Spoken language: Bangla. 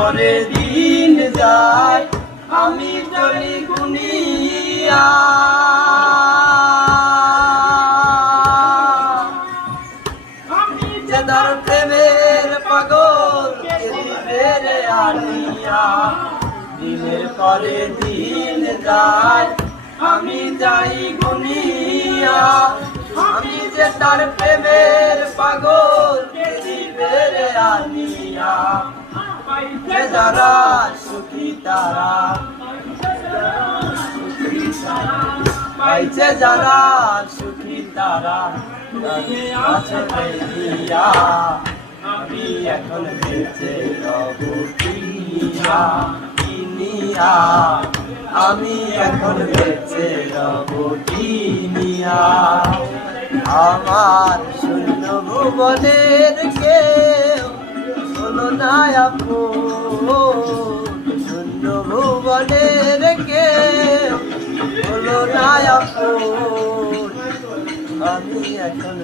পরে দিন যায় আমি চলি গুনিয়া। আমি যে তার প্রেমের পাগল কে দিবে রে আনিয়া। দিনের পরে দিন যায় আমি যাই গুনিয়া। আমি যে তার প্রেমের পাগল কে দিবে রে আনিয়া। পাইছে যারা সুখী তারা, পাইছে যারা সুখী তারা আছে দিয়া। আমি এখন বেঁচে রব কিনিয়া কিনিয়া। আমি এখন বেঁচে রব কিনিয়া। আমার শূন্য ভুবনের কেউ হলো না আপন।